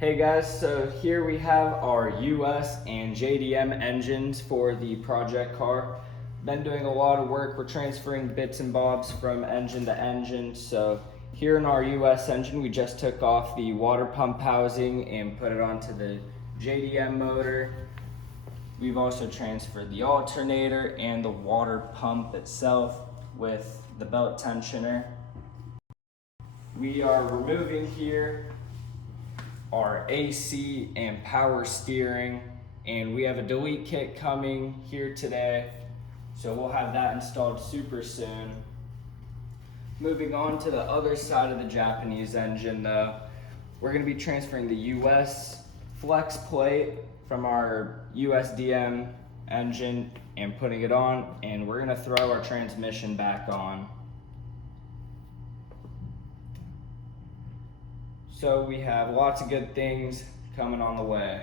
Hey guys, so here we have our US and JDM engines for the project car. Been doing a lot of work. We're transferring bits and bobs from engine to engine. So here in our US engine, we just took off the water pump housing and put it onto the JDM motor. We've also transferred the alternator and the water pump itself with the belt tensioner. We are removing here our AC and power steering, and we have a delete kit coming here today, so we'll have that installed super soon. Moving on to the other side of the Japanese engine though, we're going to be transferring the US flex plate from our USDM engine and putting it on, and we're going to throw our transmission back on. So we have lots of good things coming on the way.